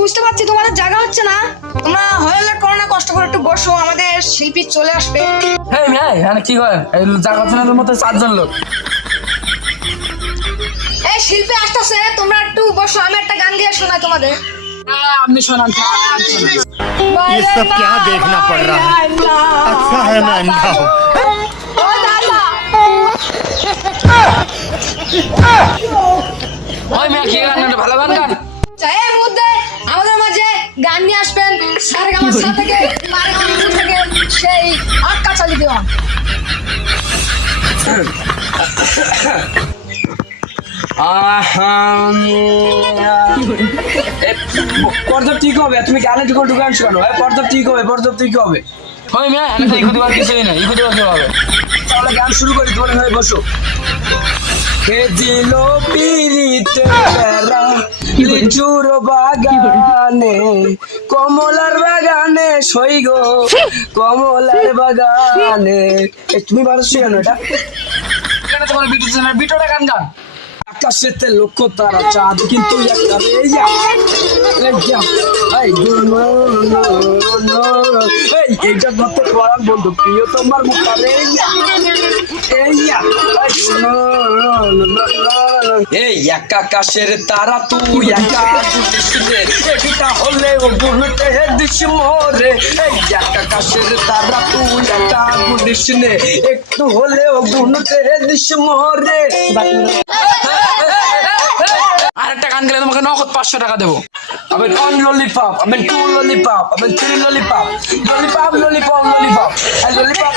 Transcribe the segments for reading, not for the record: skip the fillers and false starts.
বুঝতে পারছি তোমাদের জায়গা হচ্ছে না, তোমরা হলে করো না, কষ্ট করে একটু বসো, আমাদের শিল্পী চলে আসবে। হ্যাঁ ভাই হ্যাঁ কি করেন এই জায়গা চ্যানেলের মতো 4 জন লোক। এই শিল্পী আসতেছে, তোমরা একটু বসো, আমি একটা গান দিয়ে শোনাই তোমাদের। আপনি শোনান। ये सब क्या देखना पड़ रहा है? अच्छा है मैं अंधा हूँ। ওই মিয়া কি গান ভালো গান গান। এর মধ্যে আমাদের মাঝে গান নিয়ে আসবেন সারেগামা থেকে মারেগামা থেকে সেই আক্কা চালি দেওয়া। পর্দব ঠিক হবে, তুমি গানে ঢুকো ঢুকান শোনো, পর্দব ঠিক হবে, পর্দব ঠিক হবে। ওই মিয়া আমি তো ইকো দিবার কিছুই না, ইকো দিবার কি হবে? তাহলে গান শুরু করি, তোমার হয়ে বসো। হে দিল পিরিতে বেড়া লিচুর বাগানে, কমলার বাগানে সই গো, কমলার বাগানে। তুমি বারোশো কেন এটা? এখানে তোমার বিটু চ্যানেল বিটুটা গান গান। আকাশেতে লক্ষ্য তারা চাঁদ কিন্তু একটা এইটা ধরতে পড়ার বন্ধু প্রিয় তোমার মুখারে এই এক আকাশের তারা তুই একা এটা হলে ও গুনতে দিস মোরে, এই এক আকাশের তারা তুই একা গুনিস নে, একটু হলে ও গুনতে দিস মোরে। আর একটা গান গেলে তোমাকে নগদ 500 টাকা দেবো। আবেন অন ললিপপ, আবেন টু ললিপপ, আবেন three lollipop, lollipop lollipop lollipop, আর ললিপপ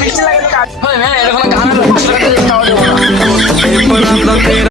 মিষ্টি লাগে কাট। ওই মিয়া এরকম গান হলে 500 টাকা দিয়ে খাওয়া দেবো না।